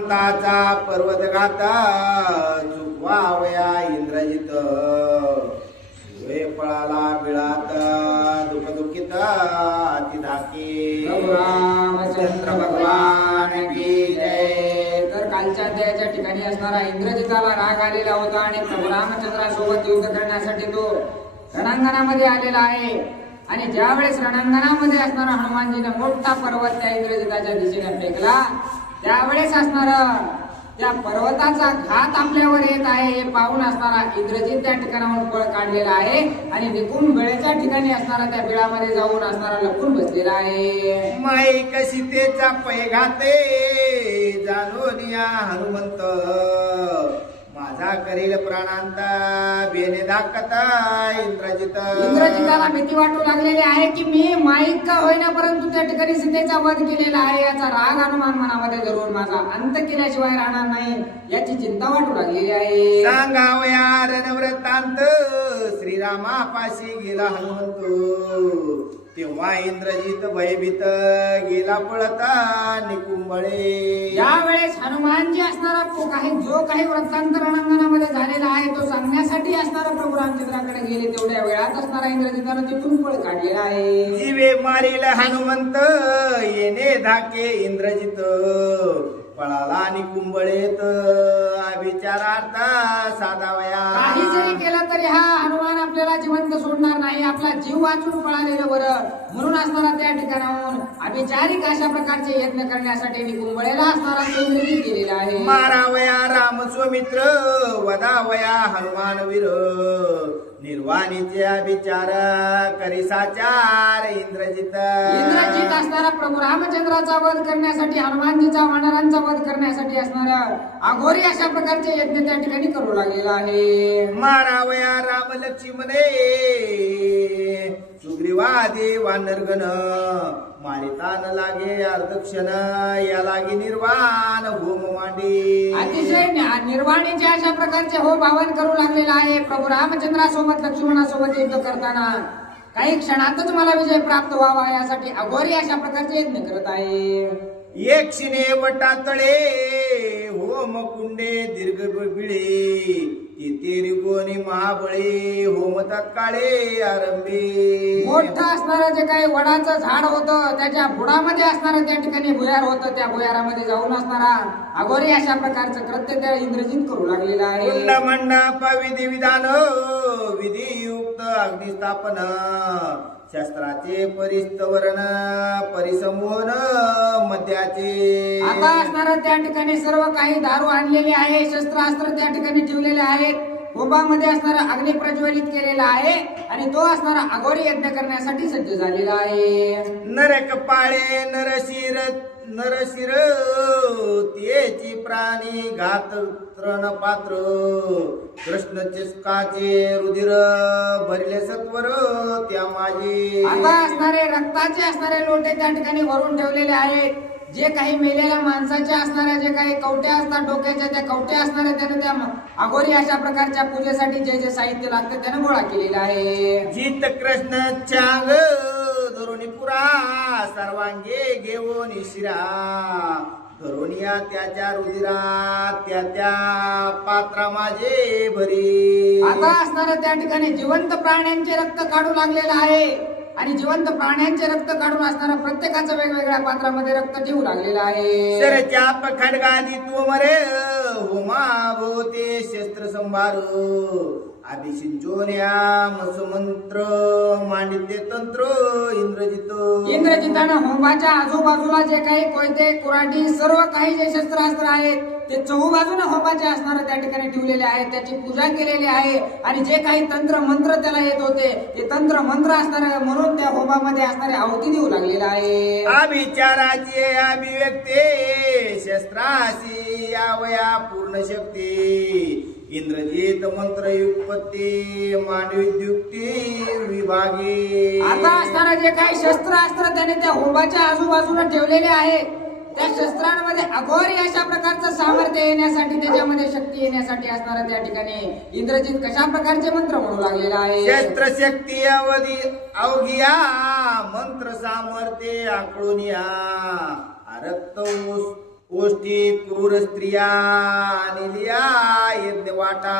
ताचा पर्वत घाता चुकवावया इंद्रजित शिवे पळाला बिळात दुखदुखित अतिधाकी रामचंद्र भगवान की जय. तर कालच्या अध्यायाच्या ठिकाणी असणारा इंद्रजिताला राग आलेला होता आणि प्रभू रामचंद्रासोबत युद्ध करण्यासाठी तो रणांगणामध्ये आलेला आहे. आणि ज्यावेळेस रणांगणामध्ये असणारा हनुमानजीने मोठा पर्वत त्या इंद्रजिताच्या दिशेने फेकला, त्यावेळेस असणार त्या पर्वताचा घात आपल्यावर येत आहे हे पाहून असणारा इंद्रजित त्या ठिकाणाहून पळ काढलेला आहे आणि निघून वेळेच्या ठिकाणी असणारा त्या बिळामध्ये जाऊन असणारा लपून बसलेला आहे. माईक सीतेचा पै घाते जाणून या हनुमंत माझा करील प्राणांता बेने दाखता इंद्रजिताला भीती वाटू लागलेली आहे की मी माईक का होईना परंतु त्या ठिकाणी सीतेचा वध केलेला आहे. याचा राग हनुमान मनामध्ये धरून माझा अंत केल्याशिवाय राहणार नाही याची चिंता वाटू लागलेली आहे. सांगावया रणव्रतांत श्रीरामापाशी गेला हनुमंत तेव्हा इंद्रजित भयभीत गेला पळता निकुंबळे. यावेळेस हनुमानजी असणारा जो काही वृत्तांत रणांगणामध्ये झालेला आहे तो सांगण्यासाठी असणारा प्रभू रामचंद्राकडे गेले. तेवढ्या वेळात असणारा इंद्रजितानं तिथून पळ काढलेला आहे. जीवे मारील हनुमंत येणे धाके इंद्रजित पळाला निकुंबळेत अभिचारार्थ साधावया. काही जरी केलं तरी हा हनुमान आपल्याला जिवंत सोडणार नाही, आपला जीव वाचून पळालेलं बरं. म्हणून असणारा त्या ठिकाणाहून अभिचारिक अशा प्रकारचे यत्न करण्यासाठी निकुंबळेला असणारा इंद्रजित गेलेला आहे. मारावया राम स्वमित्र वदावया हनुमान वीर निर्वाणीचे विचार करिसाचार इंद्रजित असणारा प्रभू रामचंद्राचा वध करण्यासाठी हनुमानजीचा वानरांचा वध करण्यासाठी असणारा अघोरी अशा प्रकारचे यज्ञ त्या ठिकाणी करू लागलेला आहे. मारावया राम लक्ष्मणे सुग्रीवादी वानरगण मारिता न लागे अर्धक्षण या लागे निर्वाण होम मांडी. अतिशय निर्वाणीचे अशा प्रकारचे हो भावन करू लागलेला आहे. प्रभू रामचंद्रासोबत लक्ष्मणासोबत युद्ध करताना काही क्षणातच मला विजय प्राप्त व्हावा यासाठी अघोरी अशा प्रकारचे यत्न करत आहे. एक शिने वटातळे होम कुंडे दीर्घ बिळे तेरी कोणी महाबळे होम तत्काळे आरंभे. मोठं असणारं जे काही वडाचं झाड होतं त्याच्या बुडामध्ये असणारं त्या ठिकाणी भुयार होतं, त्या भुयारामध्ये जाऊन असणारा अघोरी अशा प्रकारचं कृत्य त्या इंद्रजित करू लागलेला आहे. कुंड मंडप विधी विधान विधियुक्त अग्निस्थापन शस्त्राचे परिस्तवरण परिसमोहन मध्याचे. आता असणारं त्या ठिकाणी सर्व काही दारू आणलेले आहे, शस्त्रास्त्र त्या ठिकाणी ठेवलेले आहेत, होमामध्ये असणारा अग्नी प्रज्वलित केलेला आहे आणि तो असणारा अघोरी यज्ञ करण्यासाठी सज्ज झालेला आहे. नरक पाळे नरशिर तेची प्राणी घात तृण पात्र कृष्ण चिस्काचे रुधिर भरले सत्वर त्या माझे. आता असणारे रक्ताचे असणारे लोटे त्या ठिकाणी भरून ठेवलेले आहेत. जे काही मेलेल्या माणसाच्या असणाऱ्या जे काही कवट्या असतात डोक्याच्या त्या कवट्या असणाऱ्या त्याने त्या अघोरी अशा प्रकारच्या पूजेसाठी जे जे साहित्य लागतं त्याने गोळा केलेलं आहे. जित कृष्ण चांग धरुणी पुरा सर्वांगे घेऊन शिरा धरुनिया त्याच्या रुधिरात त्या पात्रा माझे भरी. आता असणाऱ्या त्या ठिकाणी जिवंत प्राण्यांचे रक्त काढू लागलेलं आहे आणि जिवंत प्राण्यांचे रक्त काढून असणारा प्रत्येकाचं वेगवेगळ्या पात्रामध्ये रक्त ठेवू लागलेलं आहे. सरचाप खडगादी तोमरे होमा भोवते शस्त्र संभारू अभिषिंचोन्या मसमंत्र मांडिते तंत्र इंद्रजितानं होमाच्या आजूबाजूला जे काही कोयते कुऱ्हाडी सर्व काही जे शस्त्रास्त्र आहेत ते चहूबाजूने होमाचे असणारे त्या ठिकाणी ठेवलेले आहेत, त्याची पूजा केलेली आहे आणि जे काही तंत्र मंत्र त्याला येत होते ते तंत्र मंत्र असणारे म्हणून त्या होमामध्ये असणारे आहुती देऊ लागलेला आहे. अभिचाराची अभिव्यक्ती शस्त्राशी यावया पूर्ण शक्ती इंद्रजित मंत्र युक्पत्ती मांडविद्युक्ती विभागी. आता असणारे जे काही शस्त्रास्त्र त्याने त्या होमाच्या आजूबाजूला ठेवलेले आहेत त्या शस्त्रांमध्ये अघोरी अशा प्रकारचं सामर्थ्य येण्यासाठी त्याच्यामध्ये शक्ती येण्यासाठी असणारा त्या ठिकाणी इंद्रजित कशा प्रकारचे मंत्र म्हणू लागलेला आहे. शस्त्र शक्ती अवधी अवघिया मंत्र सामर्थ्य आकळून या रक्त पौष्टिक क्रूर स्त्रिया निलिया यज्ञ वाटा.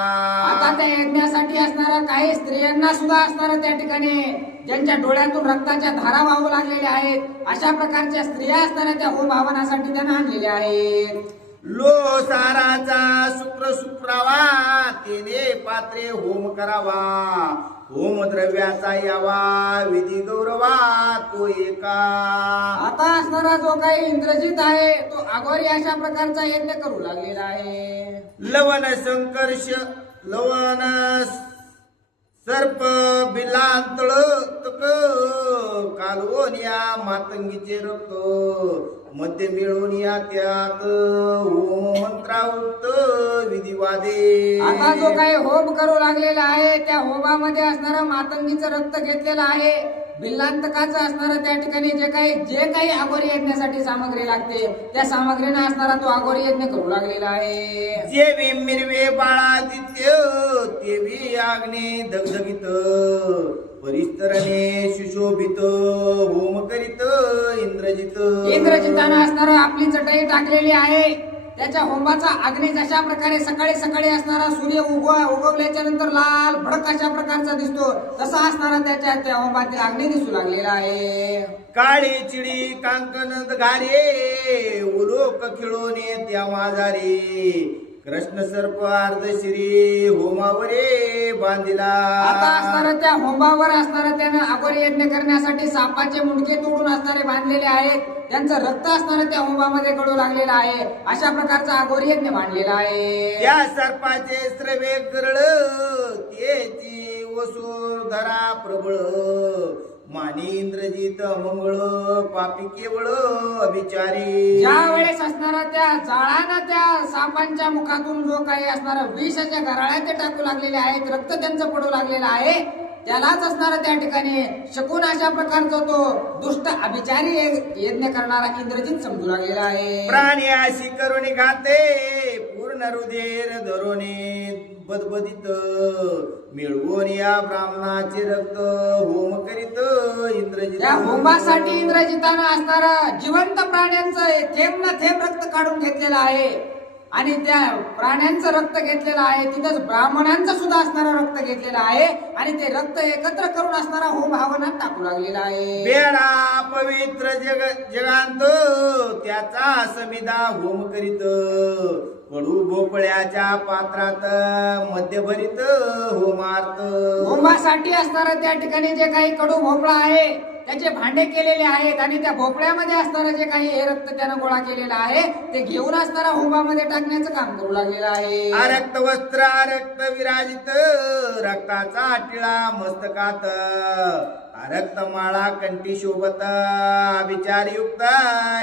आता त्या यज्ञासाठी असणाऱ्या काही स्त्रियांना सुद्धा असणाऱ्या त्या ठिकाणी ज्यांच्या डोळ्यातून रक्ताच्या धारा वाहू लागलेल्या आहेत, अशा प्रकारच्या स्त्रिया असणाऱ्या त्या होम हवनासाठी त्यांना आणलेल्या आहेत. लो साराचा शुक्र सुप्रावा तेने पात्रे होम करावा. होम द्रव्याचा यावा विधी गौरवा तो एका. आता असणारा जो काही इंद्रजित आहे तो अघोरी अशा प्रकारचा यज्ञ करू लागलेला आहे. लवण संकर्ष लवण सर्प बिलांतळ तक कालवोनिया मातंगीचे रक्त मध्य मिळवूनिया त्यात होम मंत्रावृत्त विधिवादे. आता जो काही होम करू लागलेला आहे त्या होमामध्ये असणारं मातंगीचं रक्त घेतलेलं आहे, बिल्लांतकाचं असणारं त्या ठिकाणी जे काही अघोरी यज्ञासाठी सामग्री लागते त्या सामग्रीने असणारा तो अघोरी यज्ञ करू लागलेला आहे. जेवी मिरवे बाळादित्य तेवी आग्ने धगधगित परिस्तरणे सुशोभित होम करीत इंद्रजित. इंद्रजितानं असणारं आपली चटई टाकलेली आहे. त्याच्या होमाचा अग्नी जशा प्रकारे सकाळी सकाळी असणारा सूर्य उगवल्याच्या नंतर लाल भडक अशा प्रकारचा दिसतो, तसा असणारा त्या होमातील अग्नी दिसू लागलेला आहे. काळी चिडी कांकन घारे उलोक खिळोने त्या माझारे कृष्ण सर्प अर्धशिरी होमावरे बांधिला. आता असणारं त्या होमावर असणारं त्यानं अघोरी यज्ञ करण्यासाठी सापाचे मुंडके तोडून असणारे बांधलेले आहेत. त्यांचं रक्त असणारं त्या होमामध्ये गळू लागलेलं आहे. अशा प्रकारचा अघोरी यज्ञ मांडलेला आहे. त्या सर्पाचे स्रवे गरळ तेची वसूर धरा प्रबळ मानी इंद्रजित मंगळ पापी केवळ अभिचारी. ज्या वेळेस असणारा त्या जाळानं त्या सापांच्या मुखातून जो काही असणारा विषाच्या गराळ्या ते टाकू लागलेले आहेत, रक्त त्यांचं पडू लागलेलं आहे, त्यालाच असणारा त्या ठिकाणी शकून अशा प्रकारचा तो दुष्ट अभिचारी यज्ञ करणारा इंद्रजित समजू लागलेला आहे. प्राणी अशी करुणी घाते पूर्ण रुधिर धरोने बदबदित मिळवून या ब्राह्मणाचे रक्त होम करीत इंद्रजित. त्या होमासाठी इंद्रजितानं असणारा जिवंत प्राण्यांचं थेंब न थेंब रक्त काढून घेतलेलं आहे आणि त्या प्राण्यांचं रक्त घेतलेलं आहे. तिथंच ब्राह्मणांचं सुद्धा असणारं रक्त घेतलेलं आहे आणि ते रक्त एकत्र करून असणारा होम हवनात टाकू लागलेला आहे. बेडा पवित्र जगांत त्याचा समिधा होम करीत कडू भोपळ्याच्या पात्रात मध्य भरीत होमार्थ. होमासाठी असणारं त्या ठिकाणी जे काही कडू भोपळा आहे त्याचे भांडे केलेले आहेत आणि त्या भोपळ्यामध्ये असणारं जे काही हे रक्त त्यानं गोळा केलेला आहे ते घेऊन असणारा होमामध्ये टाकण्याचं काम करू लागलेलं आहे. रक्त वस्त्र रक्त विराजित रक्ताचा टिळा मस्तकात रक्तमाळा कंठी शोभत विचारयुक्त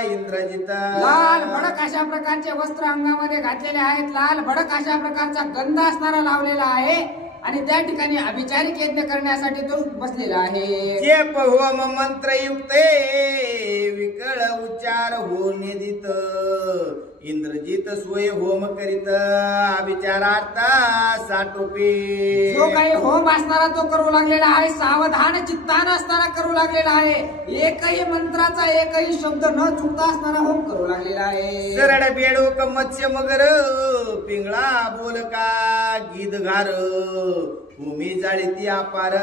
इंद्रजित. लाल भडक अशा प्रकारचे वस्त्र अंगामध्ये घातलेले आहेत, लाल भडक अशा प्रकारचा गंध असणारा लावलेला आहे आणि त्या ठिकाणी अभिचारिक यज्ञ करण्यासाठी तो बसलेला आहे. जेप होम मंत्रयुक्त विकळ उच्चार हो निदित इंद्रजित सोय होम करीत अभिचारार्थ साटोपे. जो काही होम असणारा तो करू लागलेला आहे, सावधान चित्तानं असणारा करू लागलेला आहे. एकही मंत्राचा एकही शब्द न चुकता असणारा होम करू लागलेला आहे. सरळ बेडूक मत्स्य मगर पिंगळा बोलका गीत घार भूमी जाळीती अपार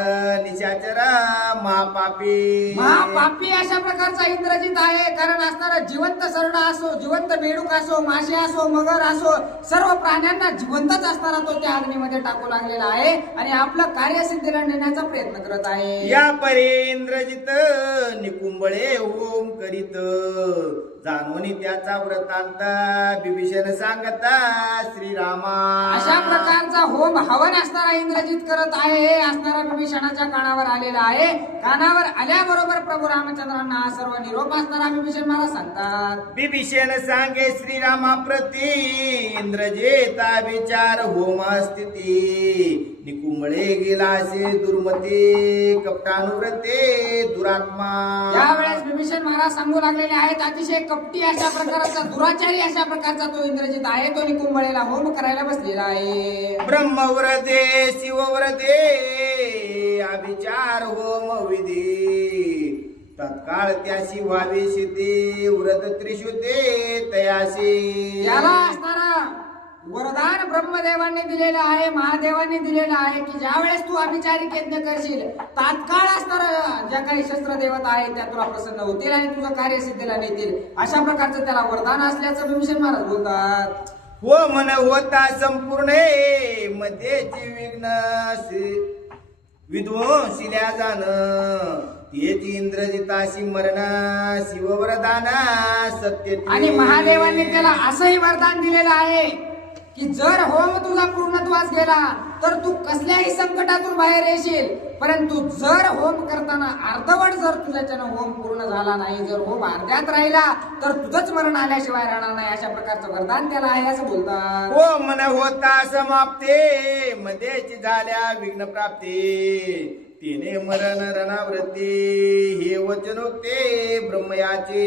निशाचर महापापी. महापापी अशा प्रकारचा इंद्रजित आहे. कारण असणारा जिवंत सरडा असो, जिवंत बेडूक असो, मासे असो, मगर असो, सर्व प्राण्यांना जिवंतच असणारा तो त्या अग्नीमध्ये टाकू लागलेला आहे आणि आपलं कार्यसिद्धीला नेण्याचा प्रयत्न करत आहे. या परे इंद्रजित निकुंबळे होम करीत जाणवणी त्याचा वृत्तांत बिभीषण सांगता श्रीरामा. अशा प्रकारचा होम हवन असणारा इंद्रजित करत आहे. हे असणारा बिभीषणाच्या कानावर आलेला आहे. कानावर आल्याबरोबर प्रभू रामचंद्रांना हा सर्व निरोप असणारा बिभीषण महाराज सांगतात. बिभीषण सांगे श्रीरामा प्रती इंद्रजिता विचार होम स्थिती निकुंबळे गेलासे दुर्मती कपटानुव्रते दुरात्मा. यावेळेस बिभीषण महाराज सांगू लागलेले आहेत, अतिशय कपटी अशा प्रकारचा दुराचारी अशा प्रकारचा तो इंद्रजित आहे. तो निकुंबळेला होम करायला बसलेला आहे. ब्रह्मव्रते शिवव्रते अभिचार होम विधी तत्काळ त्याशी व्हावे शेते व्रत त्रिशुते तयाशी. याला असणारा वरदान ब्रह्मदेवांनी दिलेलं आहे, महादेवांनी दिलेलं आहे की ज्या वेळेस तू अभिचारिक यज्ञ करशील तात्काळ असणारा ज्या काही शस्त्र देवता आहेत त्या तुला प्रसन्न होतील आणि तुझं कार्य सिद्धीला नेतील. अशा प्रकारचं त्याला वरदान असल्याचं विभीषण महाराज बोलतात. हो मन होता संपूर्ण मध्येची विघ्न विध्वंसिल्या जाण तेची इंद्रजिताशी मरण शिववरदाना सत्य. आणि महादेवांनी त्याला असंही वरदान दिलेलं आहे की जर होम तुझा पूर्णत्वास गेला तर तू कसल्याही संकटातून बाहेर येशील, परंतु जर होम करताना अर्धवट जर तुझ्याच्यानं होम पूर्ण झाला नाही, जर होम अर्ध्यात राहिला तर तुझंच मरण आल्याशिवाय राहणार नाही. अशा प्रकारचं वरदान त्याला आहे असं बोलतात. हो मन होता समाप्ते मध्येची झाल्या विघ्न प्राप्ती तिने मरण रणावृत्ती हे वचनोक्ते ब्रह्मयाचे.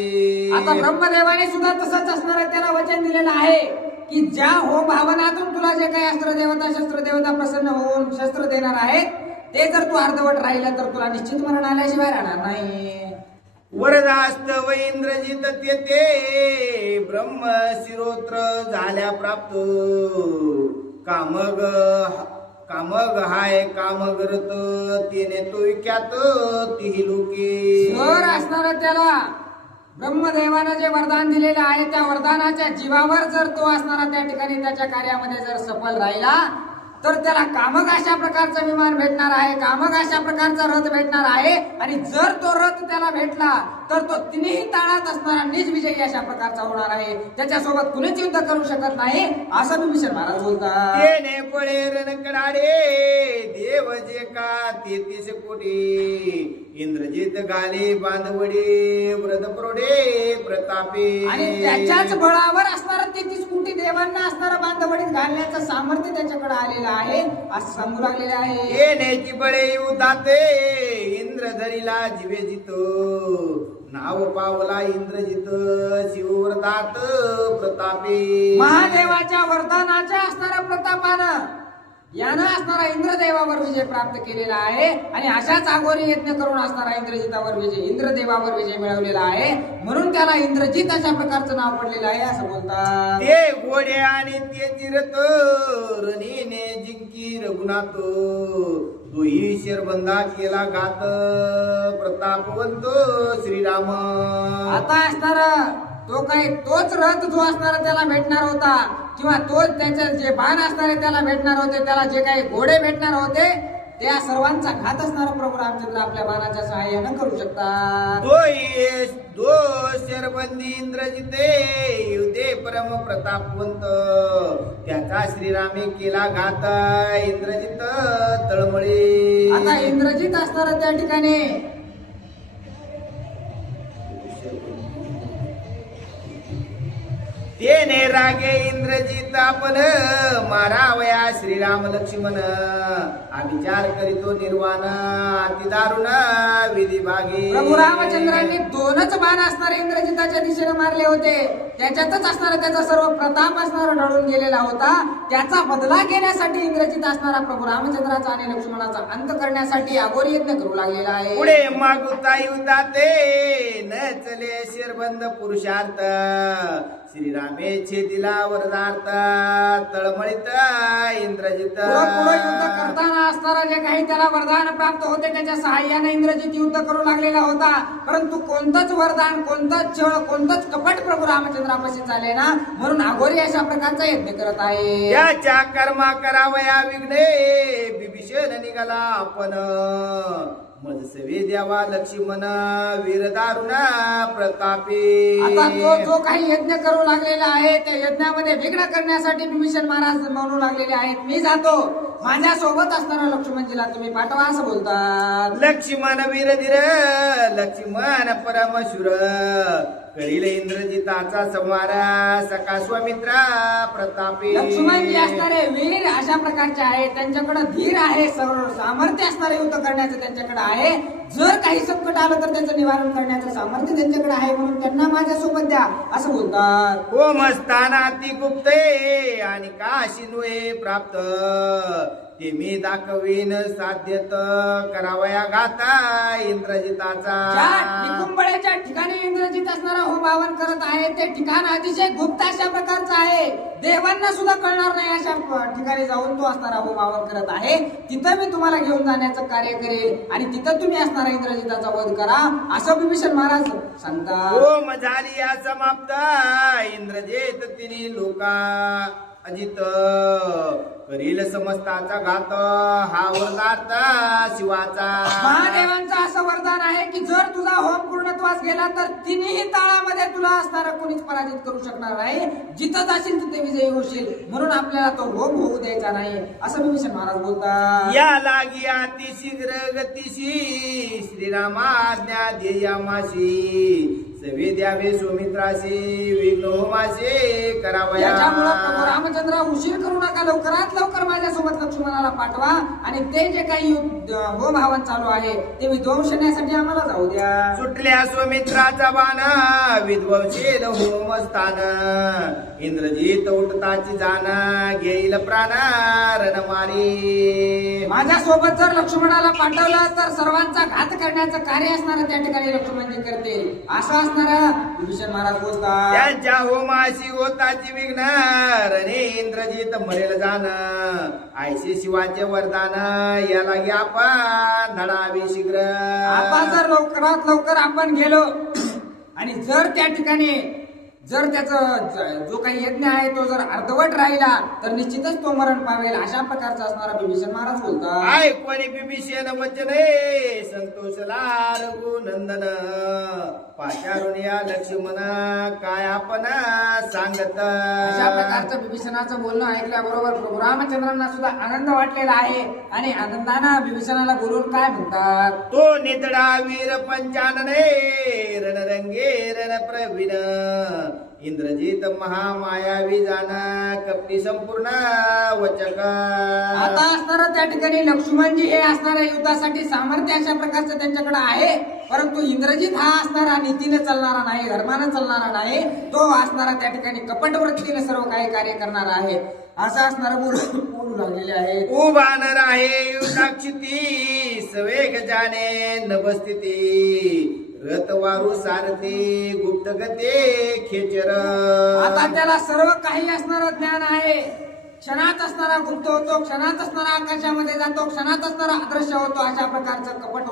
आता ब्रह्मदेवाने सुद्धा तसंच असणार त्याला वचन दिलेलं आहे की ज्या होम भावनातून तुला जे काही शस्त्रदेवता प्रसन्न होऊन शस्त्र देणार आहेत ते जर तू अर्धवट राहिलं तर तुला निश्चित मरण आल्याशिवाय राहणार नाही. वरदास्तव इंद्रजित तेथे ब्रह्म शिरोत्र झाल्या प्राप्त कामग हाय कामगरत तिने तो विख्यात तिही लोके. जर असणार त्याला ब्रह्मदेवानं जे वरदान दिलेलं आहे त्या वरदानाच्या जीवावर जर तो असणारा त्या ठिकाणी त्याच्या कार्यामध्ये जर सफल राहिला तर त्याला कामक अशा प्रकारचं विमान भेटणार आहे, कामक अशा प्रकारचा रथ भेटणार आहे. आणि जर तो रथ त्याला भेटला तर तो तिन्ही ताळात असणारा निज विजयी अशा प्रकारचा होणार आहे. त्याच्यासोबत कुणीच युद्ध करू शकत नाही असं विभीषण महाराज बोलतात. तेने पळे रणकडाडे देव जे का 33 कोटी इंद्रजित गाले बांधवडे व्रत प्रोडे प्रतापे. आणि त्याच्याच बळावर असणारा 33 कोटी देवांना असणारा बांधवडीत घालण्याचं सामर्थ्य त्याच्याकडे आलेलं आहे असं सांगू लागलेलं आहे. येण्याची बळे येऊ दाते इंद्रधरीला जीवे जितो नाव पावला इंद्रजित शिवव्रतात प्रतापे. महादेवाच्या वरदानाच्या असणाऱ्या प्रतापानं यानं असणारा इंद्रदेवावर विजय प्राप्त केलेला आहे आणि अशाच आगोरी यज्ञ करून असणारा इंद्रदेवावर विजय मिळवलेला आहे. म्हणून त्याला इंद्रजित अशा प्रकारचं नाव पडलेलं आहे असं बोलतात. ते घोडे आणि ते चिरत रणीने जिंकी रघुनाथ तोही शेरबंदा केला घात प्रतापवंत श्रीराम. आता असणारा तोच रथ जो असणारा त्याला भेटणार होता किंवा तोच त्याचे जे बाण असणारे त्याला भेटणार होते, त्याला जे काही घोडे भेटणार होते त्या सर्वांचा घात असणारा प्रभू रामचंद्र आपल्या बाणाच्या सहाय्यानं करू शकतात. दो शरबंदी इंद्रजिते युदे परम प्रतापवंत त्याचा श्रीरामे केला घात इंद्रजित तळमळे. आता इंद्रजित असणारा त्या ठिकाणी तेने रागे इंद्रजित आपण मारावया श्रीराम लक्ष्मण अभिचार करीतो निर्वाण अति दारुण विधी भागी. प्रभू रामचंद्रांनी 2च बाण असणारे इंद्रजिताच्या दिशेने मारले होते. त्याच्यातच असणारा त्याचा सर्व प्रताप असणारा ढळून गेलेला होता. त्याचा बदला घेण्यासाठी इंद्रजित असणारा प्रभू रामचंद्राचा आणि लक्ष्मणाचा अंत करण्यासाठी अघोरी यज्ञ करू लागलेला आहे. पुढे मागुता युद्धाते न चले शेरबंद पुरुषार्थ श्रीरामेचे दिला वरदार्थ तळमळीत इंद्रजित. पुढे युद्ध करताना असणारा जे काही त्याला वरदान प्राप्त होते त्याच्या सहाय्याने इंद्रजित युद्ध करू लागलेला होता. परंतु कोणतंच वरदान, कोणतंच छळ, कोणतंच कपट प्रभू रामचंद्रापाशी झाले ना, म्हणून अघोरी अशा प्रकारचा यज्ञ करत आहे. त्याच्या कर्मा करावया विघ्ने बिभीषण निघाला आपण मजसवे द्यावा लक्ष्मण वीर दारुणा प्रतापे. आता तो जो काही यज्ञ करू लागलेला आहे त्या यज्ञामध्ये विघ्न करण्यासाठी विभीषण महाराज म्हणू लागलेले आहेत, मी जातो, माझ्या सोबत असणारा लक्ष्मणजीला तुम्ही पाठवा असं बोलतात. लक्ष्मण वीर धीर लक्ष्मण परमशूर करील इंद्रजिताचा संवार सखा स्वामित्रा प्रतापे. लक्ष्मण जे असणारे वीर अशा प्रकारचे आहेत, त्यांच्याकडे धीर आहे, सर्व सामर्थ्य असणारे युद्ध करण्याचं त्यांच्याकडे आहे. जर काही संकट आलं तर त्याचं निवारण करण्याचं सामर्थ्य त्यांच्याकडे आहे, म्हणून त्यांना माझ्यासोबत द्या असं बोलतात. ओम असताना ती गुप्ते आणि काशी नुये प्राप्त ते मी दाखवीन साध्यत करावया गाता इंद्रजिताचा. ज्या निकुंबळ्याच्या ठिकाणी इंद्रजित असणारा होम हवन करत आहे ते ठिकाण अतिशय गुप्त अशा प्रकारचं आहे. देवांना सुद्धा कळणार नाही अशा ठिकाणी जाऊन तो असणारा होम हवन करत आहे. तिथं मी तुम्हाला घेऊन जाण्याचं कार्य करेल आणि तिथं तुम्ही असणारा इंद्रजिताचा वध करा असं बिभीषण महाराज सांगतात. ओम झाली या समाप्त इंद्रजित तिने लोका अजित करील समस्ताचा घात हा वरदार्थ शिवाचा. महादेवांचं असं वरदान आहे की जर तुझा होम पूर्णत्वास गेला तर तिन्ही ताळामध्ये तुला असणारा कोणीच पराजित करू शकणार नाही. जिथं जाशील तिथे विजयी होशील, म्हणून आपल्याला तो होम होऊ द्यायचा नाही असं विभीषण महाराज बोलतात. या लागी अतिशीघ्र गतीशी श्रीरामाज्ञा ध्येयामाशी सवे द्यावे सुमित्राशी विघ्न होमाशी करावया. याच्यामुळं प्रभू रामचंद्र उशीर करू नका, लवकरात लवकर माझ्यासोबत लक्ष्मणाला पाठवा आणि ते जे काही होम हवन चालू आहे ते विध्वंसण्यासाठी आम्हाला जाऊ द्या. सुटल्या सुमित्राचा बाण विध्वंसेल होमस्थान इंद्रजित उठताची जाण घेईल प्राण रणमारी. माझ्यासोबत जर लक्ष्मणाला पाठवलं तर सर्वांचा घात करण्याचं कार्य असणारं त्या ठिकाणी लक्ष्मणजी करतील असं असणारं विभीषण महाराज बोलतात. त्यांच्या होमाशी होताची विघ्न रणे इंद्रजित मरेल जाण आयशी शिवाचे वरदान या लागी आपण धडावी शीघ्र. आता जर लवकरात लवकर आपण गेलो आणि जर त्या ठिकाणी जर त्याचा जो काही यज्ञ आहे तो जर अर्धवट राहिला तर निश्चितच तो मरण पावेल अशा प्रकारचा असणारा बिभीषण महाराज बोलतात. आय कोणी बिभीषण वचन संतोषला रघुनंदन पाचारून या लक्ष्मण काय आपण सांगत. अशा प्रकारचं बिभीषणाचं बोलणं ऐकल्याबरोबर प्रभू रामचंद्रांना सुद्धा आनंद वाटलेला आहे आणि आनंदानं बिभीषणाला बोलून काय म्हणतात. तो नितडा वीर पंचानने रणरंगे रण प्रवीण इंद्रजित महामायावी जाण कपटी संपूर्ण वचक. आता असणारं त्या ठिकाणी लक्ष्मणजी हे असणाऱ्या युद्धासाठी सामर्थ्य अशा प्रकारचं त्यांच्याकडे आहे, परंतु इंद्रजित हा असणारा नीतीने चालणारा नाही, धर्मानं चालणारा नाही, तो असणारा त्या ठिकाणी कपट वृत्तीने सर्व काही कार्य करणारा आहे असं असणारं बोलू लागलेले आहे. उभा न राहे युद्धाक्षिती सवेग जाणे नभस्थिती रथवारू सारथी गुप्त गते खेचर. आता त्याला सर्व काही असणारं ज्ञान आहे. क्षणात असणारा गुप्त होतो, क्षणात असणारा आकाशामध्ये जातो, क्षणात असणारा अदृश्य होतो अशा प्रकारचं कपट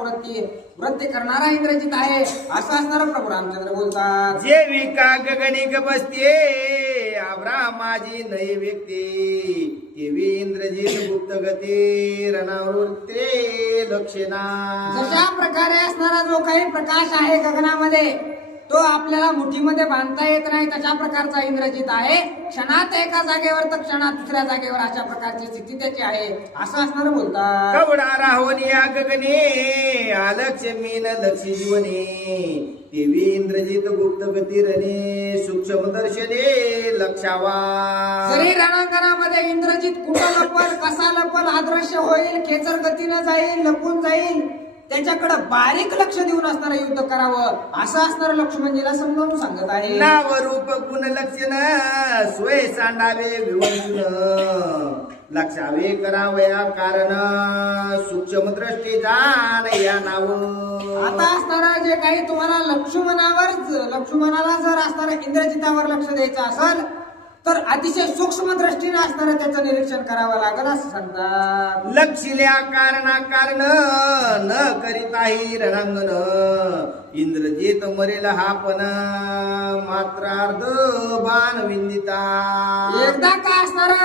वृत्ती करणारा इंद्रजित आहे असं असणारं प्रभू रामचंद्र बोलतात. जे विका गगनिक बसते आब्रा माझी नई व्यक्ती देवी इंद्रजित गुप्त गती रणवृत्ते लक्षणा. जशा प्रकारे असणारा जो काही प्रकाश आहे गगनामध्ये तो आपल्याला मुठीमध्ये बांधता येत नाही तशा प्रकारचा इंद्रजित आहे. क्षणात एका जागेवर तर क्षणात दुसऱ्या जागेवर अशा प्रकारची स्थिती त्याची आहे असं असणारं बोलतात. कवडा राहोनी या गगने आलक्ष मीन लक्षी जीवने देवी इंद्रजित गुप्त गती रणे सूक्ष्म दर्शने लक्षावा. जरी रणांगणामध्ये इंद्रजित कुठं लपल कसा लपल अदृश्य होईल, खेचर गतीनं जाईल, लपून जाईल, त्याच्याकडे बारीक लक्ष देऊन असणारं युद्ध करावं असं असणारं लक्ष्मणजीला समजावून सांगत आहे. नाव रूप गुण लक्षण सोय सांडावे विवंचन लक्षावे करावया कारण सूक्ष्म दृष्टी जाण या नाव. आता असणारा जे काही तुम्हाला लक्ष्मणाला जर असणाऱ्या इंद्रजितावर लक्ष द्यायचं असेल तर अतिशय सूक्ष्म दृष्टीने असणारं त्याचं निरीक्षण करावं लागेल असं सांगतात. लक्षिल्या कारण न करीताही रणांगण इंद्रजित मरेल हा पण मात्रार्ध बाण विंदिता. एकदा का असणार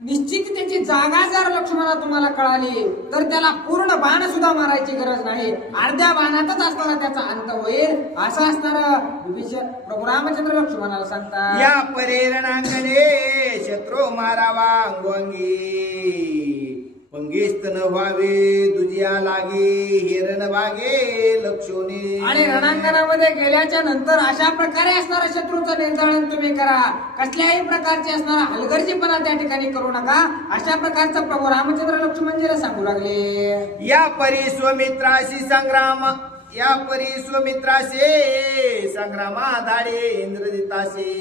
निश्चित त्याची जागा जर लक्ष्मणाला तुम्हाला कळाली तर त्याला पूर्ण बाण सुद्धा मारायची गरज नाही, अर्ध्या बाणातच असणारा त्याचा अंत होईल असं असणारं विभीषण प्रभू रामचंद्र लक्ष्मणाला सांगतात. या परे रणांगणे शत्रू मारावा अंगोंगी पंगीस्त न व्हावे दुजिया लागे हिरण बागे लक्षोनी. आणि रणांगणामध्ये गेल्याच्या नंतर अशा प्रकारे असणाऱ्या शत्रूचं निर्धारण तुम्ही करा. कसल्याही प्रकारचे असणारा हलगर्जीपणा त्या ठिकाणी करू नका. अशा प्रकारचं प्रभू रामचंद्र लक्ष्मणजीला सांगू लागले. या परी स्वमित्राशी संग्राम या परी स्वमित्राशे संग्रामा धाडे इंद्रजिताशे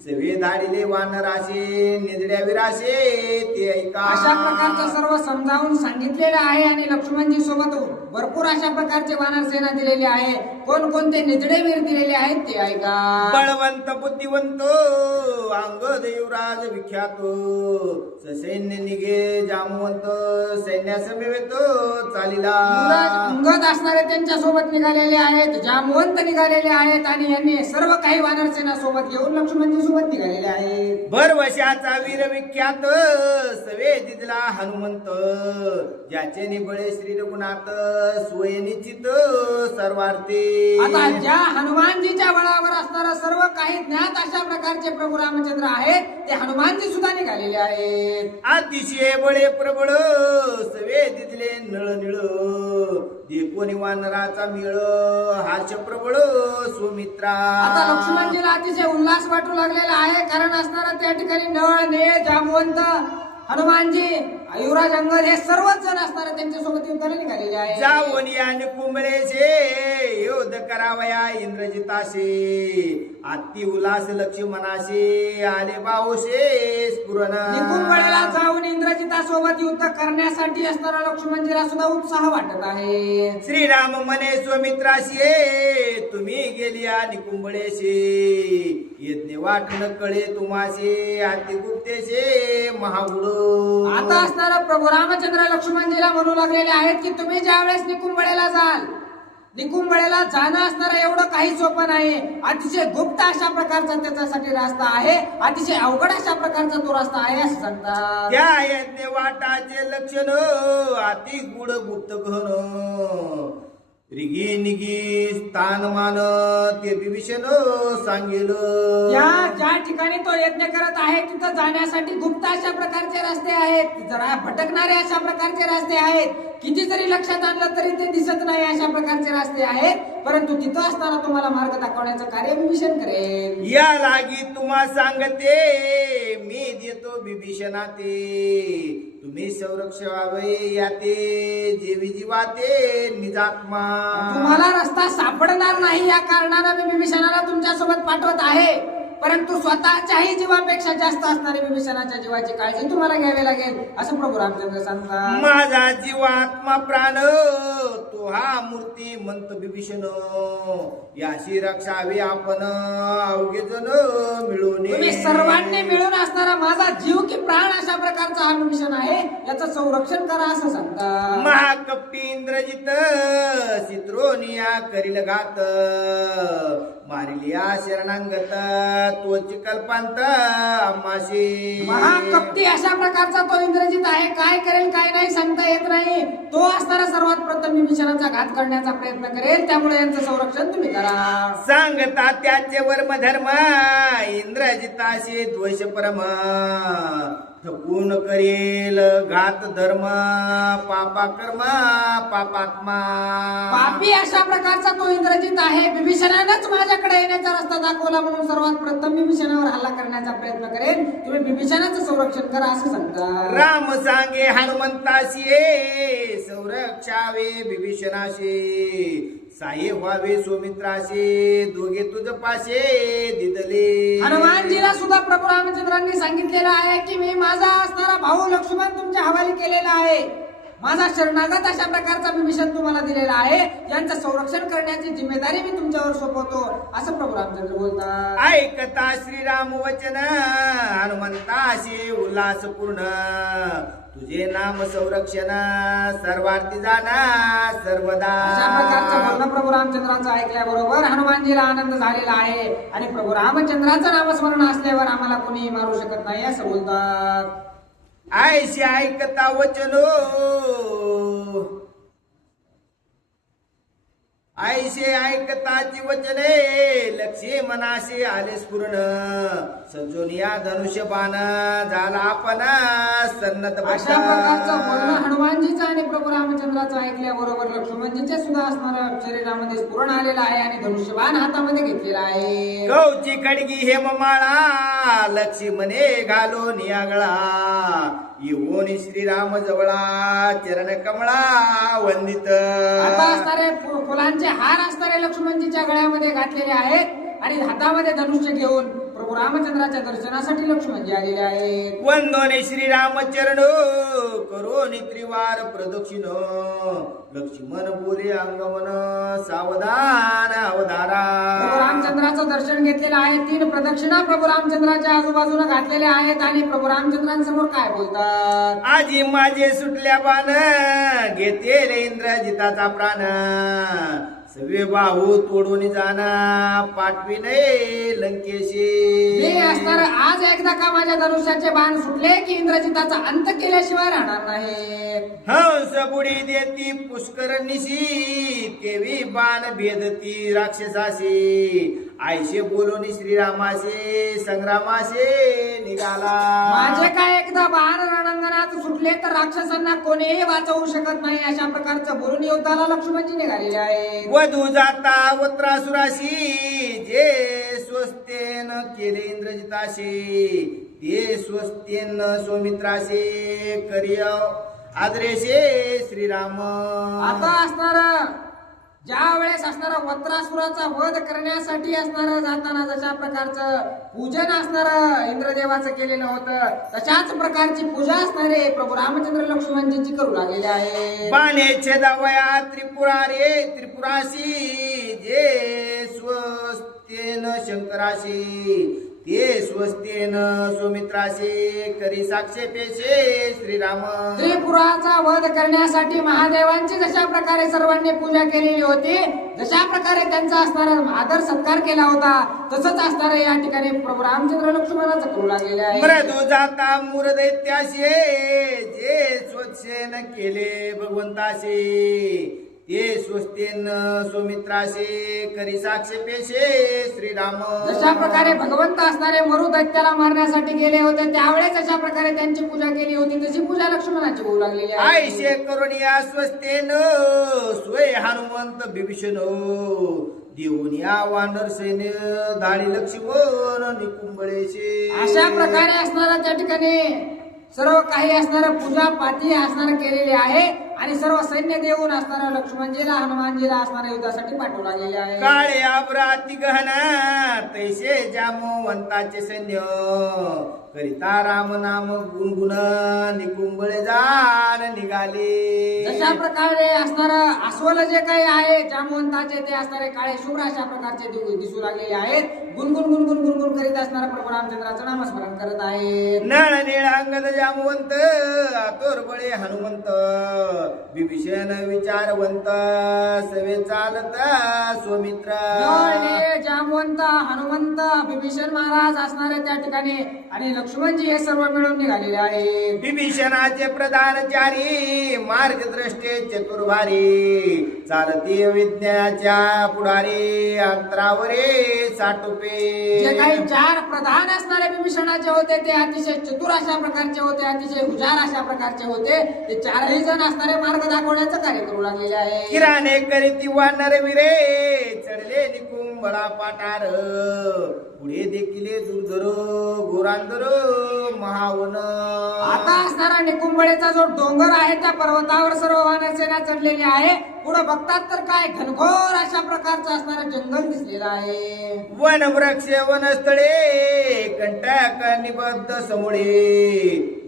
सवे धाडिले वानराशे निजड्या विराशे ते ऐका. अशा प्रकारचं सर्व समजावून सांगितलेलं आहे आणि लक्ष्मणजी सोबत भरपूर अशा प्रकारचे वानर सेना दिलेली आहे. कोणकोणते निजडे वीर दिलेले आहेत ते ऐका. बळवंत बुद्धिवंत अंगद युवराज विख्यात सैन्य निघे जामवंत सैन्यासमवेत चालिला. युवराज अंगद असणारे त्यांच्या सोबत निघालेले आहेत, जामवंत निघालेले आहेत आणि यांनी सर्व काही वानर सेना सोबत घेऊन लक्ष्मणजी सोबत निघालेले आहेत. भरवशाचा वीर विख्यात सवे दिदला हनुमंत ज्याचे निबळे श्री रघुनाथ स्वय निश्चित सर्वार्थी. आता ज्या हनुमानजीच्या बळावर असणारा सर्व काही ज्ञात अशा प्रकारचे प्रभू रामचंद्र आहेत ते हनुमानजी सुद्धा निघालेले आहेत. अतिशय बळे प्रबळ सवे दिदले नळ निळ देखोनी वानराचा मिळ हास्य प्रबळ सुमित्रा. आता लक्ष्मणजीला अतिशय उल्हास वाटू लागलेला आहे कारण असणारा त्या ठिकाणी नळ नेळ जामवंत हनुमानजी युवराज अंगद हे सर्वच जण असणारे त्यांच्या सोबत युद्धाला निघालेले आहे. जावनी आणि कुंबळेचे युद्ध करावया इंद्रजिताशे अति उल्हास लक्ष्मणाशे आले बाहुशे स्फुरण. निकुंभळेला जाऊन इंद्रजिता सोबत युद्ध करण्यासाठी असणारा लक्ष्मणजीला सुद्धा उत्साह वाटत आहे. श्रीराम म्हणे स्वमित्राशे तुम्ही गेलिया निकुंबळेशे यज्ञ वाट न कळे तुम्हाशे अति गुप्तेशे महागुड. आता असणारा प्रभू रामचंद्र लक्ष्मणजीला म्हणू लागलेले आहेत की तुम्ही ज्या वेळेस निकुंभळेला जाल, निकुंभळेला जाणं असणारं एवढं काही सोपं नाही. अतिशय गुप्त अशा प्रकारचा त्याच्यासाठी रस्ता आहे, अतिशय अवघड अशा प्रकारचा तो रस्ता आहे असं सांगतात. त्या यज्ञ वाटाचे लक्षण अति गुड गुप्त घन रिगी निगी स्थानमान ते विभीषण सांगेल. ज्या ठिकाणी तो यज्ञ करत आहे तिथं जाण्यासाठी गुप्त अशा प्रकारचे रस्ते आहेत, जरा भटकणारे अशा प्रकारचे रस्ते आहेत. किती जरी लक्षात आणलं तरी ते दिसत नाही अशा प्रकारचे रस्ते आहेत, परंतु तिथं असताना तुम्हाला मार्ग दाखवण्याचं कार्य विभीषण करेल. या लागी तुम्हा सांगते मी देतो विभीषणा ते तुम्ही संरक्षावे याते जेवी जीवाते निजात्मा. तुम्हाला रस्ता सापडणार नाही या कारणानं मी विभीषणाला तुमच्या सोबत पाठवत आहे, परंतु स्वतःच्याही जीवापेक्षा जास्त असणारी विभीषणाच्या जीवाची काळजी तुम्हाला घ्यावी लागेल असं प्रभू रामचंद्र सांगतात. माझा जीवात्मा प्राण तो हा मूर्ती मंत विभीषण याशी रक्षावे आपण अवघे जण मिळून. तुम्ही सर्वांनी मिळून असणारा माझा जीव की प्राण अशा प्रकारचा हा विभीषण आहे, याचं संरक्षण करा असं सांगतात. महाकप्पी इंद्रजित चित्रोनिया करील घात मारिलिया शरणांगत तोची कल्पांत आम्हाशी. महाकप्ती अशा प्रकारचा तो इंद्रजित आहे, काय करेल काय नाही सांगता येत नाही. तो असणारा सर्वात प्रथम विभीषणाचा घात करण्याचा प्रयत्न करेल, त्यामुळे यांचं संरक्षण तुम्ही करा. सांगता त्याचे वर्म धर्म इंद्रजिताशी द्वेष परम थकून करेल घात धर्म पापा कर्म पापात्मा. पापी अशा प्रकारचा तो इंद्रजित आहे. विभीषणानंच माझ्याकडे येण्याचा रस्ता दाखवला म्हणून सर्वात प्रथम विभीषणावर हल्ला करण्याचा प्रयत्न करेल. तुम्ही विभीषणाचं संरक्षण करा असं सांगता. राम सांगे हनुमंताशी संरक्षावे विभीषणाशी साये व्हावे सुमित्राशे दोघे तुझ पाशे दिदले. हनुमानजीला सुद्धा प्रभू रामचंद्रांनी सांगितलेलं आहे की मी माझा असणारा भाऊ लक्ष्मण तुमच्या हवाली केलेला आहे. माझा शरणागत अशा प्रकारचा विभीषण तुम्हाला दिलेला आहे, यांचं संरक्षण करण्याची जिम्मेदारी मी तुमच्यावर सोपवतो असं प्रभू रामचंद्र बोलतात. ऐकता श्रीराम वचन हनुमंताशी उल्हास पूर्ण तुझे नाम संरक्षण सर्वार्थी जाना सर्वदा. अशा प्रकारचं बोलणं प्रभू रामचंद्रांचं ऐकल्याबरोबर हनुमानजीला आनंद झालेला आहे आणि प्रभू रामचंद्राचं नामस्मरण असल्यावर आम्हाला कोणी मारू शकत नाही असं बोलतात. आयशी ऐकता वचन आईशे ऐकताची वचने लक्ष्मी मनाशी आले स्फुरण सजून या धनुष्यबाण झाला आपण सन्नत अशा प्रकारचं बोलणं हनुमानजीचं आणि प्रभू रामचंद्राचं ऐकल्याबरोबर लक्ष्मणजीचे सुद्धा असणाऱ्या शरीरामध्ये स्फुरण आलेलं आहे आणि धनुष्यबाण हातामध्ये घेतलेला आहे. कवची खडगी हेममाळा लक्ष्मणे घालो नियागळा येऊन श्रीराम जवळा चरण कमळा वंदित. आता असणारे फुलांचे हार असणारे लक्ष्मणजीच्या गळ्यामध्ये घातलेले आहेत आणि हातामध्ये धनुष्य घेऊन प्रभू रामचंद्राच्या दर्शनासाठी लक्ष्मणजी आलेले आहेत. वंदोने श्रीराम चरण करो त्रिवार प्रदक्षिण लक्ष्मण बोले अंगमन सावधान अवधारा. प्रभू रामचंद्राचं दर्शन घेतलेलं आहे. 3 प्रदक्षिणा प्रभू रामचंद्राच्या आजूबाजूला घातलेल्या आहेत आणि प्रभू रामचंद्रांसमोर काय बोलतात. आजी माझे सुटल्या बाण घेतेल इंद्रजिताचा प्राण सगळे बाहू तोडून जाना पाठवी नये लंकेशी. मी असणार आज एकदा का माझ्या धनुष्याचे बाण सुटले की इंद्रजिताचा अंत केल्याशिवाय राहणार नाही. हंस बुडी देती पुष्कर निशी केवी बाण भेदती राक्षसाशी आयशे बोलून श्रीरामाशी संग्रामाशी निघाला. माझे काय एकदा बाण रणांगणात सुटले तर राक्षसांना कोणीही वाचवू शकत नाही अशा प्रकारचं बोलून युद्धाला लक्ष्मणजी निघालेले आहे. वधू जाता वत्रासुराशी जे स्वस्तेन केले इंद्रजिताशी ते स्वस्तेन सौमित्राशी करिय आदरेशे श्रीराम. आता असणार ज्या वेळेस असणारा वत्रासुराचा वध करण्यासाठी असणार जाताना जशा प्रकारचं पूजन असणार इंद्रदेवाचं केलेलं होतं तशाच प्रकारची पूजा असणारे प्रभू रामचंद्र लक्ष्मणजींची करू लागलेली आहे. बाणे छेदावया त्रिपुराशी जे स्वस्तेन शंकराशी ते स्वस्तेन सुमित्राशी करी साक्षेपेशे श्रीराम. त्रिपुराचा वध करण्यासाठी महादेवांची जशा प्रकारे सर्वांनी पूजा केलेली होती जशा प्रकारे त्यांचा असणारा आदर सत्कार केला होता तसंच असणार या ठिकाणी प्रभू रामचंद्र लक्ष्मणाचं करू लागलेले आहे. मृदू जाता मुरदैत्याशी जे स्वच्छेन केले भगवंताशी ते स्वस्तेन सुमित्राशी करी साक्षेपेशे श्रीराम. जशा प्रकारे भगवंत असणारे मरु दैत्याला मारण्यासाठी गेले होते त्यावेळेस जशा प्रकारे त्यांची पूजा केली होती तशी पूजा लक्ष्मणाची होऊ लागलेली आहे. आयशे करुणिया स्वस्तेन स्वय हनुमंत बिभीषण देऊन या वानर सैन्य धाडी लक्ष्मण निकुंबळेशे. अशा प्रकारे असणारा त्या ठिकाणी सर्व काही असणारं पूजा पाठी असणार केलेली आहे आणि सर्व सैन्य देऊन असणाऱ्या लक्ष्मणजीला हनुमानजीला असणाऱ्या युद्धासाठी पाठवून आलेले आहे. काळे अब्राती गहना तैसे जामवंताचे सैन्य करिता राम नाम गुणगुण निकुंबळे जाण निघाले. जशा प्रकारे असणार अस्वल जे काही आहे जामवंताचे ते असणारे काळे शुभ्र अशा प्रकारचे दिसू लागलेले आहेत. गुणगुण गुणगुण गुणगुण करीत असणारा प्रभू रामचंद्राचं नामस्मरण करत आहेत. नळ निळ अंगद जामवंत आतोर बळे हनुमंत विभीषण विचारवंत सवे चालत सौमित्र. जामवंत हनुमंत विभीषण महाराज असणारे त्या ठिकाणी आणि लक्ष्मणजी हे सर्व मिळून निघालेले आहे. विभीषणाचे प्रधानचारी मार्गद्रष्टे चतुर्भारी चालती विज्ञानाच्या पुढारी अंतरावरे साटोपे. जे काही 4 प्रधान असणारे विभीषणाचे होते ते अतिशय चतुर अशा प्रकारचे होते अतिशय हुशार अशा प्रकारचे होते. ते 4ही जण असणारे मार्ग दाखवण्याचं कार्य करू लागलेले आहे. किराणे करीती वानर विरे चढले निकुंबळा पाटार पुढे देखील दुर्धर गोरांधर महावन. आता असणारा निकुंबळेचा जो डोंगर आहे त्या पर्वतावर सर्व वानर सेना चढलेली आहे. पुढे बघतात तर काय घनघोर अशा प्रकारचं असणारं जंगल दिसलेलं आहे. वन वृक्ष वनस्थळे कंटक निबद्ध समोळे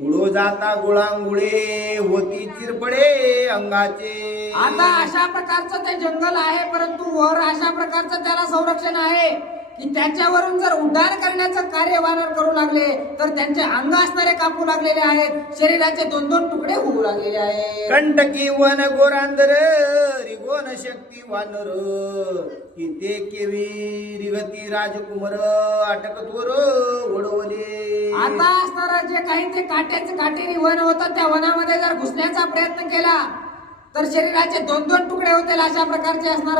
उडो जाता गुळांगुळे होती चिरपडे अंगाचे. आता अशा प्रकारचं ते जंगल आहे परंतु वर अशा प्रकारचं त्याला संरक्षण आहे की त्याच्यावरून जर उड्डाण करण्याचं कार्य वानर करू लागले तर त्यांचे अंग असणारे कापू लागलेले आहेत. शरीराचे 2-2 तुकडे होऊ लागलेले आहेत. कंटकी वन गोरांधर रिगोन शक्ती वानर किते केवी रिगती राजकुमार अटकतोर ओढवले. आता असणारा जे काही ते काटेरी वन होतं त्या वनामध्ये जर घुसण्याचा प्रयत्न केला तर शरीराचे 2-2 तुकडे होतील अशा प्रकारचे असणार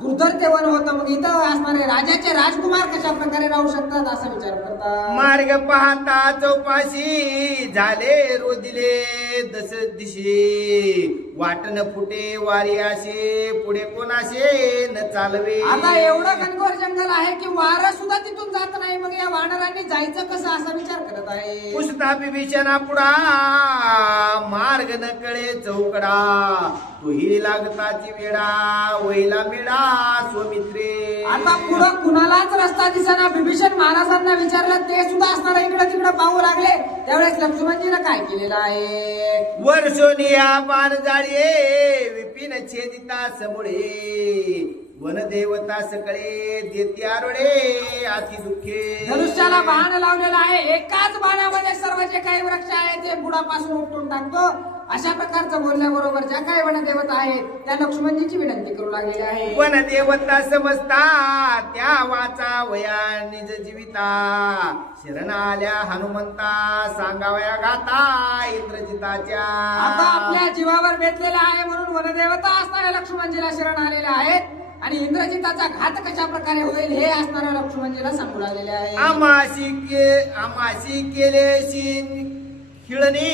दुर्धर ते वन होतं. मग इथं असणारे राजाचे राजकुमार कशा प्रकारे राहू शकतात असा विचार करतात. मार्ग पाहता चौपाशी झाले रोदिले दस दिशी वाटन फुटे वारी असे पुढे कोणाशे न चालवे. आता एवढं घनघोर जंगल आहे की वारं सुद्धा तिथून जात नाही. मग या वानरांनी जायचं कसं असा विचार करत आहे. पुसता बिभीषणा पुढा मार्ग न कळे चौकडा तुही लागताची वेळा वैला मेळा स्वमित्रे. आता पुढं कुणालाच रस्ता दिसेना. बिभीषण महाराजांना विचारलं ते सुद्धा असणार इकडे तिकडे पाहू लागले. त्यावेळेस लक्ष्मणजीनं काय केलेलं आहे. वर्षोनिया बाण जाळी विपिन छेदिता समोळे वनदेवता सकळे देते आरोळे अति दुःखे. धनुष्याला बाण लावलेला आहे. एकाच बाणामध्ये सर्व जे काही वृक्ष आहे ते बुडापासून उपटून टाकतो. अशा प्रकारचं बोलल्याबरोबर ज्या काही वनदेवता आहेत त्या लक्ष्मणजीची विनंती करू लागलेली आहे. वनदेवता समजता त्या वाचा वया निज जीविता शरण आल्या हनुमंता सांगावया गाता इंद्रजिताच्या. आता आपल्या जीवावर बेतलेला आहे म्हणून वनदेवता असणाऱ्या लक्ष्मणजीला शरण आलेल्या आहेत आणि इंद्रजिताचा घात कशा प्रकारे होईल हे असणाऱ्या लक्ष्मणजीला सांगू लागलेले आहे. आमाशी केले खिळणे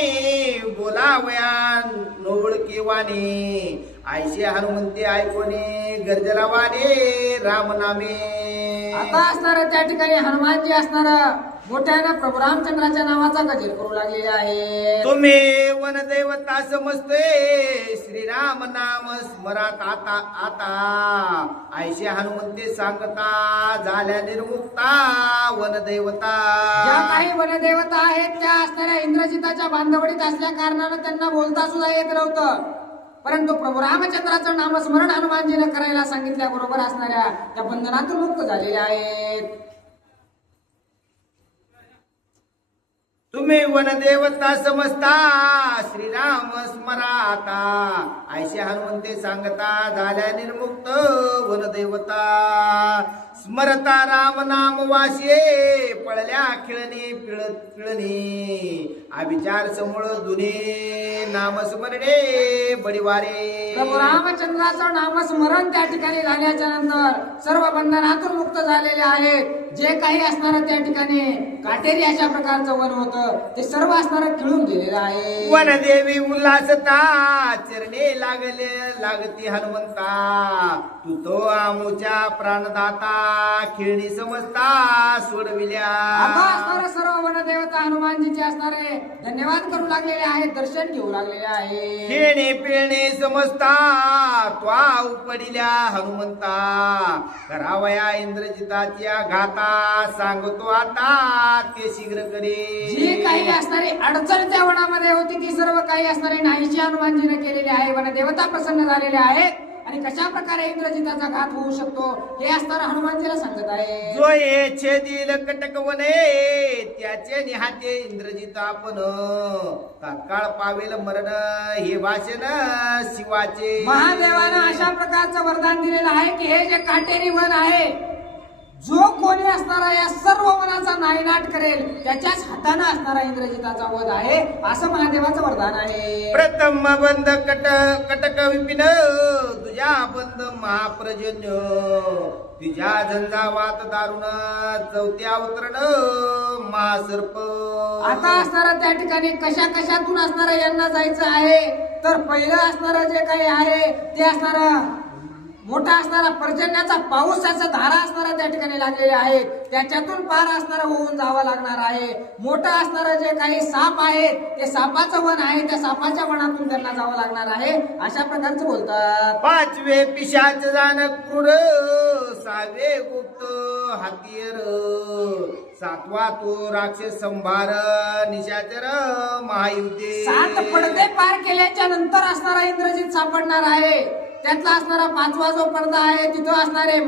बोलावया नवळ केवाने आयशे हनुमंते ऐकोने गरजरावाने राम नामे. आता असणार त्या ठिकाणी हनुमानजी असणार मोठ्यानं प्रभू रामचंद्राच्या नावाचा गजर करू लागलेले आहे. तुम्ही वनदेवता समजते श्रीराम नाम स्मरात आता आता आयशे हनुमंते सांगता झाल्या निर्मुक्ता वनदेवता. ज्या काही वनदेवता आहेत त्या असणाऱ्या इंद्रजिताच्या बांधवडीत असल्या कारणानं त्यांना बोलता सुद्धा येत नव्हतं. परंतु प्रभू रामचंद्राचं नामस्मरण हनुमानजीने करायला सांगितल्याबरोबर असणाऱ्या त्या बंधनातून मुक्त झालेल्या आहेत. तुम्ही वनदेवता समजता श्रीराम स्मराता आयशे हनुमंते सांगता झाल्या निर्मुक्त वनदेवता. स्मरता राम नाम वाशे पळल्या खिळणे पिळणे अविचार समूळ दुने नाम स्मरणे बडिवारे. प्रभू रामचंद्राचं नामस्मरण त्या ठिकाणी झाल्याच्या नंतर सर्व बंधनातून मुक्त झालेले आहेत. जे काही असणार त्या ठिकाणी काटेरी अशा प्रकारचं वन होतं ते सर्व असणार खिळून गेलेलं आहे. वनदेवी उल्हासता चरणे लागती हनुमंता तू तो आमूच्या प्राणदाता खिळणी समजता सोडविल्या. आता असणारे सर्व वनदेवता हनुमानजीचे असणारे धन्यवाद करू लागलेले आहेत. दर्शन घेऊ लागलेले आहे. खेणे पिळणे समजता त्वा उपडिल्या हनुमंता करावया इंद्रजिताच्या घाता सांगतो आता ते शीघ्र करे. जी काही असणारी अडचण त्या वनामध्ये होती ती सर्व काही असणारी नाहीशी हनुमानजीने केलेली आहे. वनदेवता प्रसन्न झालेले आहेत आणि कशा प्रकारे इंद्रजिताचा घात होऊ शकतो हे असणारा हनुमानजीला सांगत आहे. जो ये छेदील कटकवने त्याचे निहाते इंद्रजित आपण तात्काळ पावेल मरण हे भाषण शिवाचे. महादेवानं अशा प्रकारचं वरदान दिलेलं आहे की हे जे काटेरी वन आहे जो कोणी असणारा या सर्व वनाचा नायनाट करेल त्याच्याच हाताने असणारा इंद्रजिताचा वध आहे असं महादेवाचं वरदान आहे. प्रथम बंद कटक विपिन तुझ्या बंद महाप्रजन्य तुझ्या झंझावात दारुण चौथ्या अवतरण महासर्प. आता असणारा त्या ठिकाणी कशा कशातून असणारा यांना जायचं आहे तर पहिलं असणारं जे काही आहे ते असणारं मोठा असणारा पर्जन्याचा पाऊस याचा धारा असणारा त्या ठिकाणी लागलेले आहेत त्याच्यातून पार असणारा होऊन जावं लागणार आहे. मोठं असणारं जे काही साप आहेत ते सापाचं वन आहे त्या सापाच्या वनातून त्यांना जावं लागणार आहे अशा प्रकारचं बोलतात. पाचवे पिशाच जाण क्रूर सहावे गुप्त हातीर सातवा तो राक्षस संभार निशाचर महायुद्धे. 7 पडदे पार केल्याच्या नंतर असणारा इंद्रजित सापडणार आहे. त्यातला असणारा 5वा जो पडदा आहे तिथं असणारे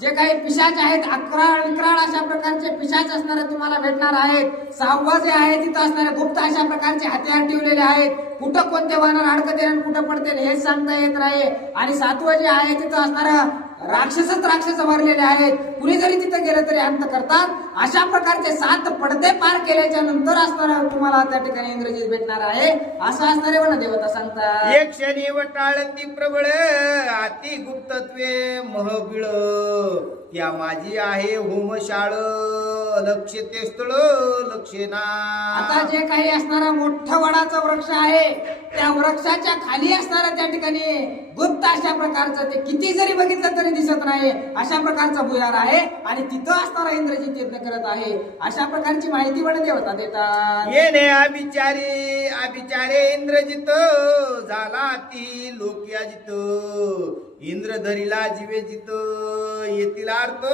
जे काही पिशाच आहेत अक्राळ विक्राळ अशा प्रकारचे पिशाच असणारे तुम्हाला भेटणार आहेत. 6वा जे आहे तिथं असणारे गुप्त अशा प्रकारचे हत्यार ठेवलेले आहेत. कुठं कोणते वानर अडकतील आणि कुठं पडतील हेच सांगता येत नाही. आणि 7वं जे आहे तिथं असणारं राक्षस भरलेले आहेत. कुणी जरी तिथे गेलं तरी अंत करतात. अशा प्रकारचे 7 पडदे पार केल्याच्या नंतर असणार तुम्हाला त्या ठिकाणी इंद्रजित भेटणार आहे असं असणारे वनदेवता सांगतात. एक क्षणी टाळती प्रबळ अति गुप्तत्वे महबिळ त्या माझी आहे होमशाळ लक्ष ते स्थळ लक्षेना. आता जे काही असणारा मोठा वडाचा वृक्ष आहे त्या वृक्षाच्या खाली असणारा त्या ठिकाणी गुप्त अशा प्रकारचं ते किती जरी बघितलं तरी दिसत नाही अशा प्रकारचा भुयार आहे आणि तिथं असणारा इंद्रजित यत्न करत आहे अशा प्रकारची माहिती वनदेवता देतात. येणे अभिचारे इंद्रजित झाला ती लोकयाजित इंद्र धरीला जीवे जित येतील अर्थ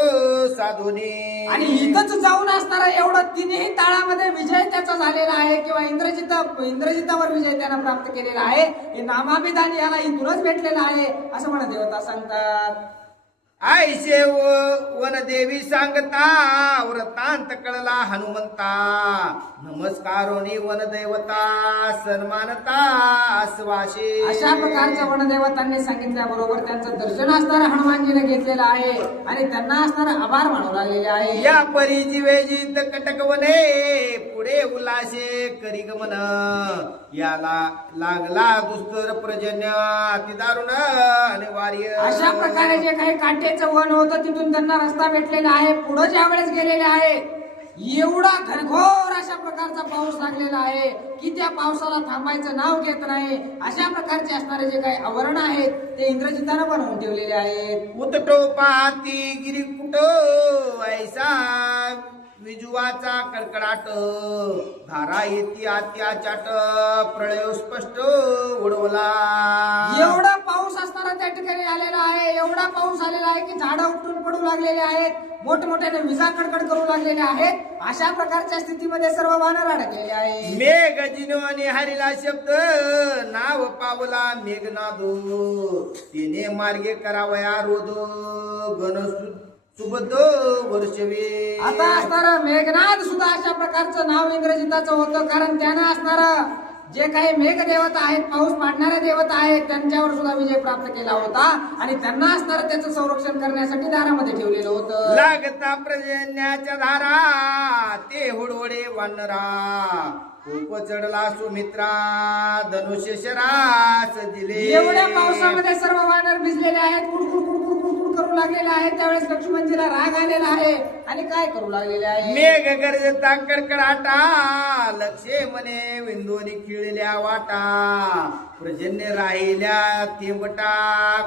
साधोने. आणि इथंच जाऊन असणारा एवढं तिन्ही ताळामध्ये विजय त्याचा झालेला आहे किंवा इंद्रजितावर विजय त्यानं प्राप्त केलेला आहे. हे नामाभिधान याला इथूनच भेटलेलं आहे असं वनदेवता सांगतात. आईशे वनदेवी सांगता व्रतांत कळला हनुमंता नमस्कारोनी वनदेवता सन्मानता आश्वासे. अशा प्रकारच्या वनदेवतांनी सांगितल्याबरोबर त्यांचं दर्शन असणारा हनुमानजीने घेतलेलं आहे आणि त्यांना असणारा आभार मानू लागलेले आहे. या परी जीवेजित कटकवने पुढे उल्हासे करी गमन याला लागला दुस्तर पर्जन्य अति दारुण अनिवार्य. अशा प्रकारे जे काही काटेचं वन होतं तिथून त्यांना रस्ता भेटलेला आहे. पुढे ज्या वेळेस गेलेले आहे एवढा घनघोर अशा प्रकारचा पाऊस लागलेला आहे की त्या पावसाला थांबायचं नाव घेत नाही. अशा प्रकारचे असणारे जे काही आवरण आहेत ते इंद्रजितानं बनवून ठेवलेले आहेत. उतटो पाहती गिरिकुट ऐसा विजुवाचा कडकडाट धारा येती आत्या चाट प्रळय स्पष्ट उडवला. एवढा पाऊस असणारा त्या ठिकाणी आलेला आहे. एवढा पाऊस आलेला आहे की झाडं उपटून पडू लागलेले आहेत. मोठमोठ्याने विजा कडकड करू लागलेले आहेत. अशा प्रकारच्या स्थितीमध्ये सर्व वानर अडकलेले आहेत. मेघ जिनो आणि हरिला शब्द नाव पावला मेघनादो तिने मार्गे करावया रोदो गण सुबद्ध वर्षवे. आता असणारा मेघनाद सुद्धा अशा प्रकारचं नाव इंद्रजिताचं होतं कारण त्यानं असणारा जे काही मेघ देवता आहेत पाऊस पाडणारे देवता आहेत त्यांच्यावर सुद्धा विजय प्राप्त केला होता आणि त्यांना असणारं त्याचं संरक्षण करण्यासाठी दारामध्ये ठेवलेलं होतं. लागता पर्जन्याच्या धारा ते हुडवडे वानरा खूप चढला सुमित्रा धनुष्य शरास दिले. एवढ्या पावसामध्ये सर्व वानर भिजलेले आहेत. कुडकुड कुडकुड कुडकुड करू लागलेले आहेत. त्यावेळेस लक्ष्मणजीला राग आलेला आहे आणि काय करू लागलेले आहे. मेघ गरजता कडकडाटा लक्षे मने विंदोनी खिळल्या वाटा पर्जन्य राहिल्या तेंबटा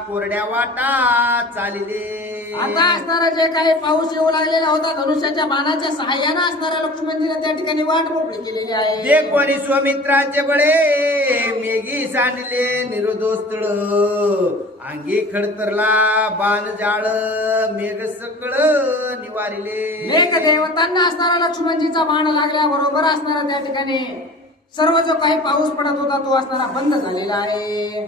कोरड्या वाटा चालिले. आता असणारा जे काही पाऊस येऊ लागलेला होता धनुष्याच्या बाणाच्या सहाय्यानं असणाऱ्या लक्ष्मणजीने त्या ठिकाणी वाट मोकळी केलेली आहे. जे कोणी स्वामित्राचे बळे मेघी सांडले निरोधोस्थळ अंगी खडतरला बाण जाळ मेघ सकळ निवारिले. मेघ देवतांना असणारा लक्ष्मणजीचा बाण लागल्याबरोबर असणारा त्या ठिकाणी सर्व जो काही पाऊस पडत होता तो असणारा बंद झालेला आहे.